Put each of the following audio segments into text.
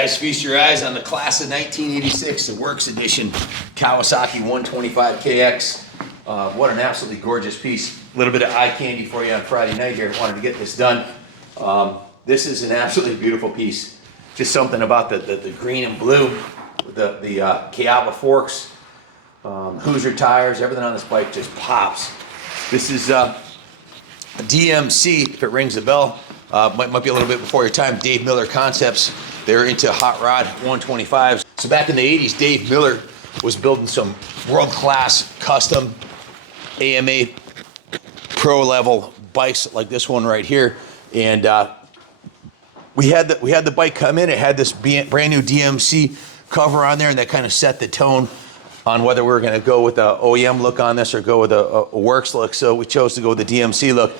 guys, feast your eyes on the class of 1986, the Works Edition Kawasaki 125 KX. What an absolutely gorgeous piece. A little bit of eye candy for you on Friday night here. Wanted to get this done. This is an absolutely beautiful piece. Just something about the green and blue, the Kayaba forks, Hoosier tires, everything on this bike just pops. This is a DMC, if it rings a bell. Might be a little bit before your time. Dave Miller Concepts. They're into hot rod 125s. So back in the 80s, Dave Miller was building some world-class custom AMA pro level bikes like this one right here. And we had the bike come in. It had this brand new DMC cover on there, and that kind of set the tone on whether we were going to go with a O.E.M look on this or go with a Works look. So we chose to go with the DMC look.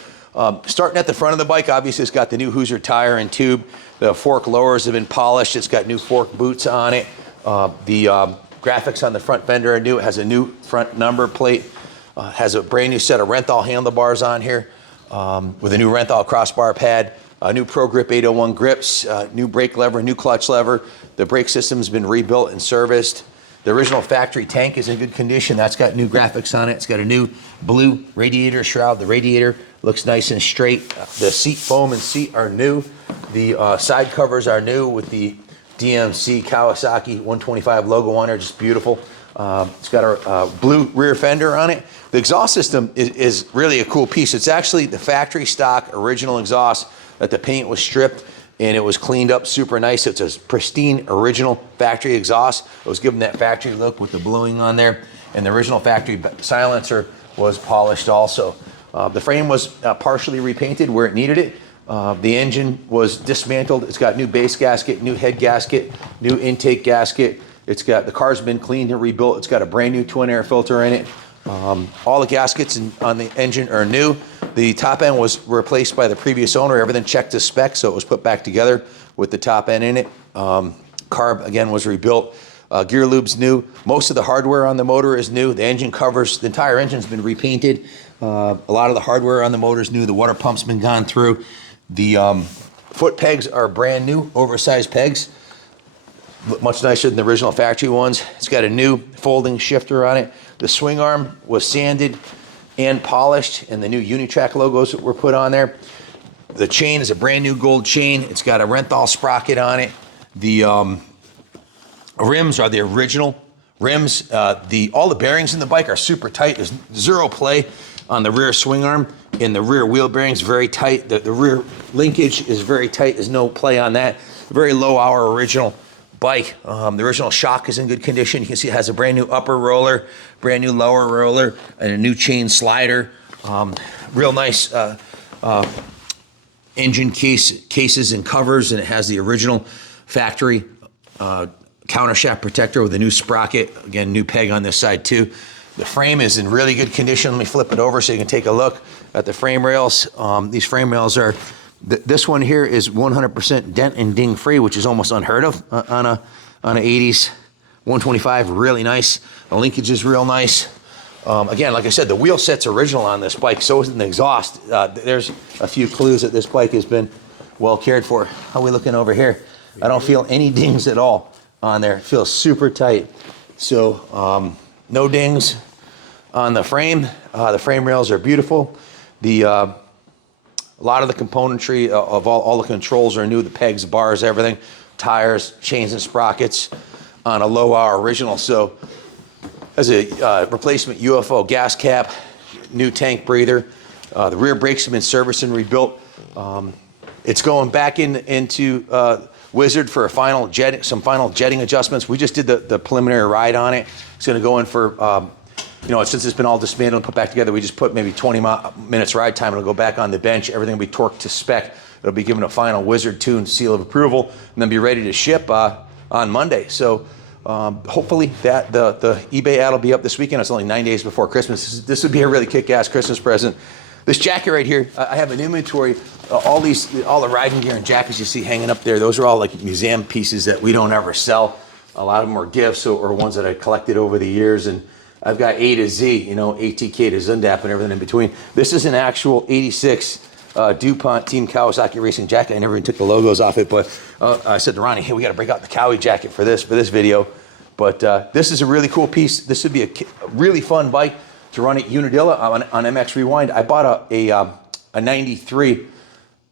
Starting at the front of the bike, obviously it's got the new Hoosier tire and tube. The fork lowers have been polished. It's got new fork boots on it. The graphics on the front fender are new. It has a new front number plate. Has a brand new set of Renthal handlebars on here with a new Renthal Cross Bar Pad, new Pro Grip 801 grips, new brake lever, new clutch lever. The brake system's been rebuilt and serviced. The original factory tank is in good condition. That's got new graphics on it. It's got a new blue radiator shroud. The radiator looks nice and straight. The seat foam and seat are new. The side covers are new with the DMC Kawasaki 125 logo on there, just beautiful. It's got a blue rear fender on it. The exhaust system is really a cool piece. It's actually the factory stock original exhaust that the paint was stripped and it was cleaned up super nice. It's a pristine original factory exhaust. It was given that factory look with the bluing on there, and the original factory silencer was polished also. The frame was partially repainted where it needed it. The engine was dismantled. It's got new base gasket, new head gasket, new intake gasket. It's got, the car's been cleaned and rebuilt. It's got a brand new twin air filter in it. All the gaskets on the engine are new. The top end was replaced by the previous owner. Everything checked to spec, so it was put back together with the top end in it. Carb, again, was rebuilt. Gear Lube's new. Most of the hardware on the motor is new. The engine covers, the entire engine's been repainted. A lot of the hardware on the motor is new. The water pump's been gone through. The foot pegs are brand new, oversized pegs. Much nicer than the original factory ones. It's got a new folding shifter on it. The swing arm was sanded and polished, and the new Unitrack logos that were put on there. The chain is a brand new gold chain. It's got a Renthal Sprocket on it. The rims are the original rims. All the bearings in the bike are super tight. There's zero play on the rear swing arm, and the rear wheel bearings very tight. The rear linkage is very tight. There's no play on that. Very low hour original bike. The original shock is in good condition. You can see it has a brand new upper roller, brand new lower roller, and a new chain slider. Real nice engine cases and covers, and it has the original factory countershaft protector with a new sprocket. Again, new peg on this side too. The frame is in really good condition. Let me flip it over so you can take a look at the frame rails. These frame rails are, this one here is 100% dent and ding free, which is almost unheard of on a 80s 125. Really nice. The linkage is real nice. Again, like I said, the wheel set's original on this bike. So isn't the exhaust. There's a few clues that this bike has been well cared for. How are we looking over here? I don't feel any dings at all on there. It feels super tight. So no dings on the frame. The frame rails are beautiful. A lot of the componentry of all the controls are new. The pegs, bars, everything. Tires, chains, and sprockets on a low hour original. So as a replacement UFO gas cap, new tank breather. The rear brakes have been serviced and rebuilt. It's going back into Wizard for some final jetting adjustments. We just did the preliminary ride on it. It's going to go in for, since it's been all dismantled and put back together, we just put maybe 20 minutes ride time. It'll go back on the bench. Everything will be torqued to spec. It'll be given a final Wizard tuned seal of approval, and then be ready to ship on Monday. So hopefully that the eBay ad will be up this weekend. It's only 9 days before Christmas. This would be a really kick-ass Christmas present. This jacket right here, I have an inventory. All the riding gear and jackets you see hanging up there, those are all like museum pieces that we don't ever sell. A lot of them are gifts or ones that I collected over the years, and I've got A to Z, ATK to Zundap and everything in between. This is an actual 86 DuPont Team Kawasaki Racing jacket. I never even took the logos off it, but I said to Ronnie, hey, we got to break out the Cowie jacket for this video. But this is a really cool piece. This would be a really fun bike to run at Unadilla on MX Rewind. I bought a 93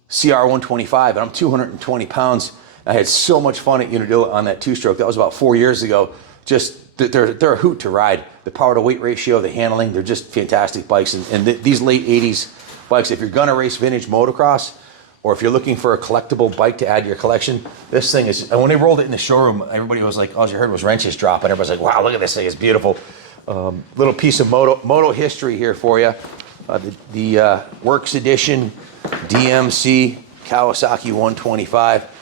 CR125, and I'm 220 pounds. I had so much fun at Unadilla on that two-stroke. That was about 4 years ago. Just, they're a hoot to ride. The power to weight ratio, the handling, they're just fantastic bikes. And these late 80s bikes, if you're gonna race vintage motocross, or if you're looking for a collectible bike to add to your collection, this thing is, and when they rolled it in the showroom, everybody was like, all you heard was wrenches dropping. Everybody's like, wow, look at this thing, it's beautiful. Little piece of moto history here for you. The Works Edition DMC Kawasaki 125.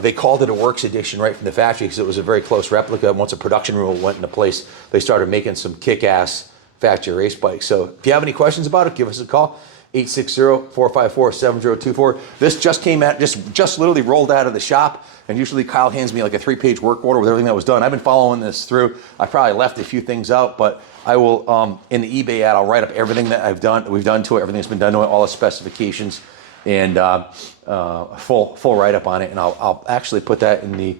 They called it a Works Edition right from the factory because it was a very close replica. Once a production rule went into place, they started making some kick-ass factory race bikes. So if you have any questions about it, give us a call. 860-454-7024. This just came out, just literally rolled out of the shop, and usually Kyle hands me like a 3-page work order with everything that was done. I've been following this through. I probably left a few things out, but I will, in the eBay ad, I'll write up everything that we've done to it, everything that's been done to it, all the specifications, and full write-up on it, and I'll actually put that in the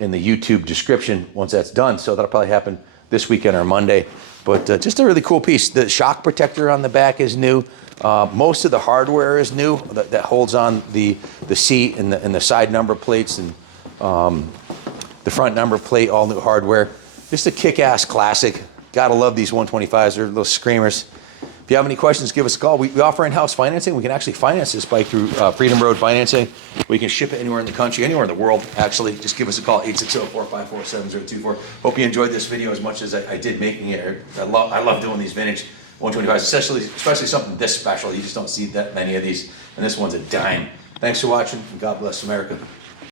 YouTube description once that's done, so that'll probably happen this weekend or Monday. But just a really cool piece. The shock protector on the back is new. Most of the hardware is new that holds on the seat and the side number plates, and the front number plate, all new hardware. Just a kick-ass classic. Gotta love these 125s. They're little screamers. If you have any questions, give us a call. We offer in-house financing. We can actually finance this bike through Freedom Road Financing. We can ship it anywhere in the country, anywhere in the world, actually. Just give us a call, 860-454-7024. Hope you enjoyed this video as much as I did making it. I love doing these vintage 125s, especially something this special. You just don't see that many of these, and this one's a dime. Thanks for watching, and God bless America.